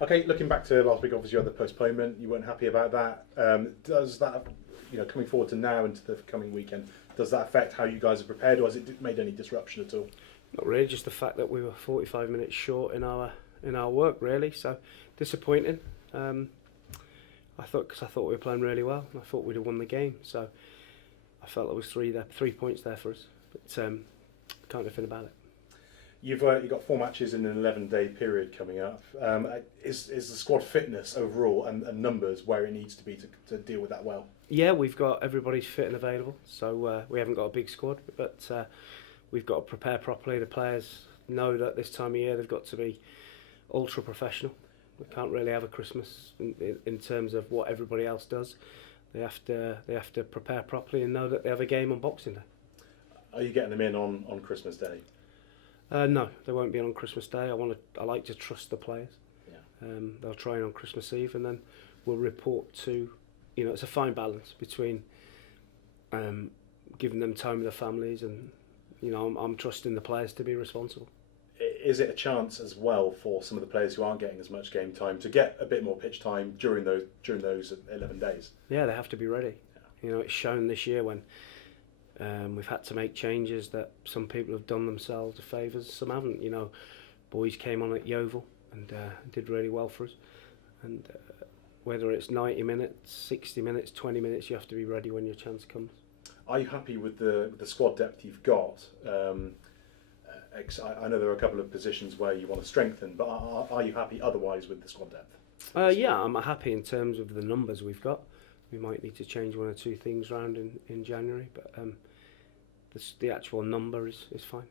Okay, looking back to last week, obviously you had the postponement. You weren't happy about that. Does that, coming forward to now into the coming weekend, does that affect how you guys are prepared, or has it made any disruption at all? Not really, just the fact that we were 45 minutes short in our work, really. So disappointing. I thought we were playing really well. I thought we'd have won the game. So I felt there was 3 points there for us, but can't do anything about it. You've got 4 matches in an 11-day period coming up. Is the squad fitness overall and numbers where it needs to be to deal with that well? Yeah, we've got everybody's fit and available, so we haven't got a big squad, but we've got to prepare properly. The players know that this time of year they've got to be ultra professional. We can't really have a Christmas in terms of what everybody else does. They have to prepare properly and know that they have a game on Boxing Day. Are you getting them in on Christmas Day? No, they won't be in on Christmas Day. I like to trust the players. Yeah. They'll train on Christmas Eve, and then we'll report to. It's a fine balance between giving them time with their families, and I'm trusting the players to be responsible. Is it a chance as well for some of the players who aren't getting as much game time to get a bit more pitch time during those 11 days? Yeah, they have to be ready. Yeah. It's shown this year when we've had to make changes that some people have done themselves favours, some haven't. Boys came on at Yeovil and did really well for us. And whether it's 90 minutes, 60 minutes, 20 minutes, you have to be ready when your chance comes. Are you happy with the squad depth you've got? I know there are a couple of positions where you want to strengthen, but are you happy otherwise with the squad depth? Yeah, I'm happy in terms of the numbers we've got. We might need to change 1 or 2 things around in January, but the actual number is fine.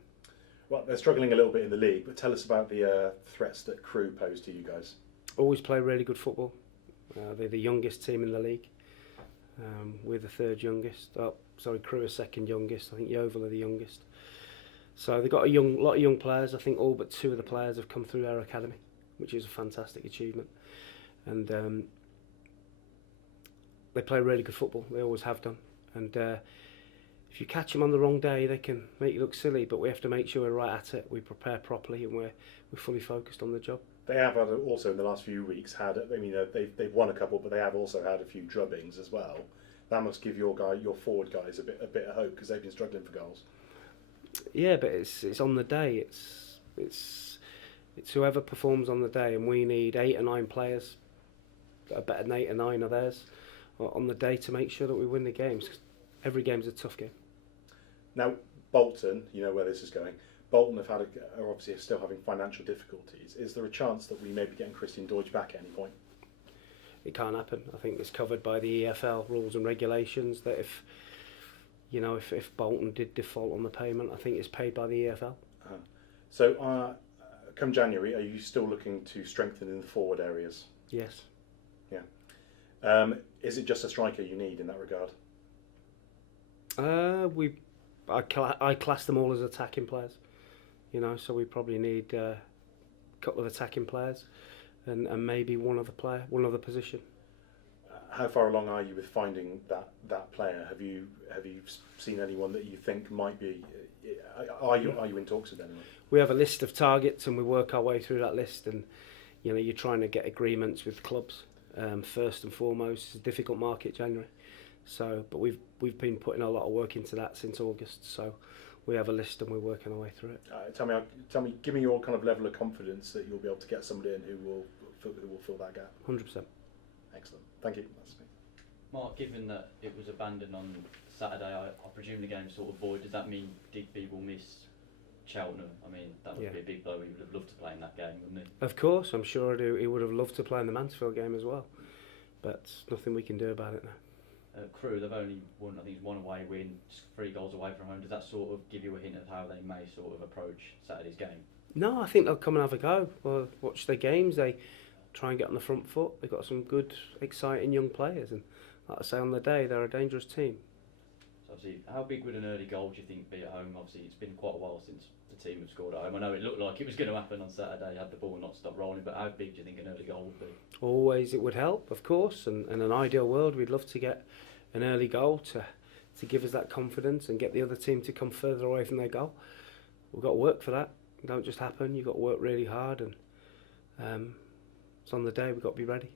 Well, they're struggling a little bit in the league, but tell us about the threats that Crewe pose to you guys. Always play really good football. They're the youngest team in the league. We're the 3rd youngest. Crewe are 2nd youngest. I think Yeovil are the youngest. So they've got a lot of young players. I think all but 2 of the players have come through our academy, which is a fantastic achievement. And they play really good football. They always have done. And if you catch them on the wrong day, they can make you look silly. But we have to make sure we're right at it. We prepare properly, and we're fully focused on the job. They have also in the last few weeks they've won a couple, but they have also had a few drubbings as well. That must give your forward guys a bit of hope, because they've been struggling for goals. Yeah, but it's on the day. It's whoever performs on the day, and we need 8 or 9 players that are better than 8 or 9 of theirs on the day to make sure that we win the games. Every game's a tough game. Now, Bolton, you know where this is going. Bolton are obviously still having financial difficulties. Is there a chance that we may be getting Christian Deutsch back at any point? It can't happen. I think it's covered by the EFL rules and regulations that if Bolton did default on the payment, I think it's paid by the EFL. So, come January, are you still looking to strengthen in the forward areas? Yes. Yeah. Is it just a striker you need in that regard? I class them all as attacking players. So we probably need a couple of attacking players and maybe one other position. How far along are you with finding that player? Have you seen anyone that you think might be? Are you in talks with anyone? We have a list of targets, and we work our way through that list. And you're trying to get agreements with clubs. First and foremost, it's a difficult market, January. So, but we've been putting a lot of work into that since August. So, we have a list and we're working our way through it. Give me your kind of level of confidence that you'll be able to get somebody in who will fill that gap. 100%. Excellent. Thank you. That's me. Mark, given that it was abandoned on Saturday, I presume the game sort of void. Does that mean Digby will miss Cheltenham? I mean, that would be a big blow. He would have loved to play in that game, wouldn't he? Of course, I'm sure he would have loved to play in the Mansfield game as well. But nothing we can do about it now. Crewe, they've only won, I think it's 1 away win, just 3 goals away from home. Does that sort of give you a hint of how they may sort of approach Saturday's game? No, I think they'll come and have a go. We'll watch their games. They try and get on the front foot. They've got some good, exciting young players, and like I say, on the day, they're a dangerous team. So obviously, how big would an early goal do you think be at home? Obviously, it's been quite a while since the team have scored at home. I know it looked like it was going to happen on Saturday, had the ball not stopped rolling, but how big do you think an early goal would be? Always it would help, of course, and in an ideal world, we'd love to get an early goal to give us that confidence and get the other team to come further away from their goal. We've got to work for that. It don't just happen. You've got to work really hard, and it's on the day. We've got to be ready.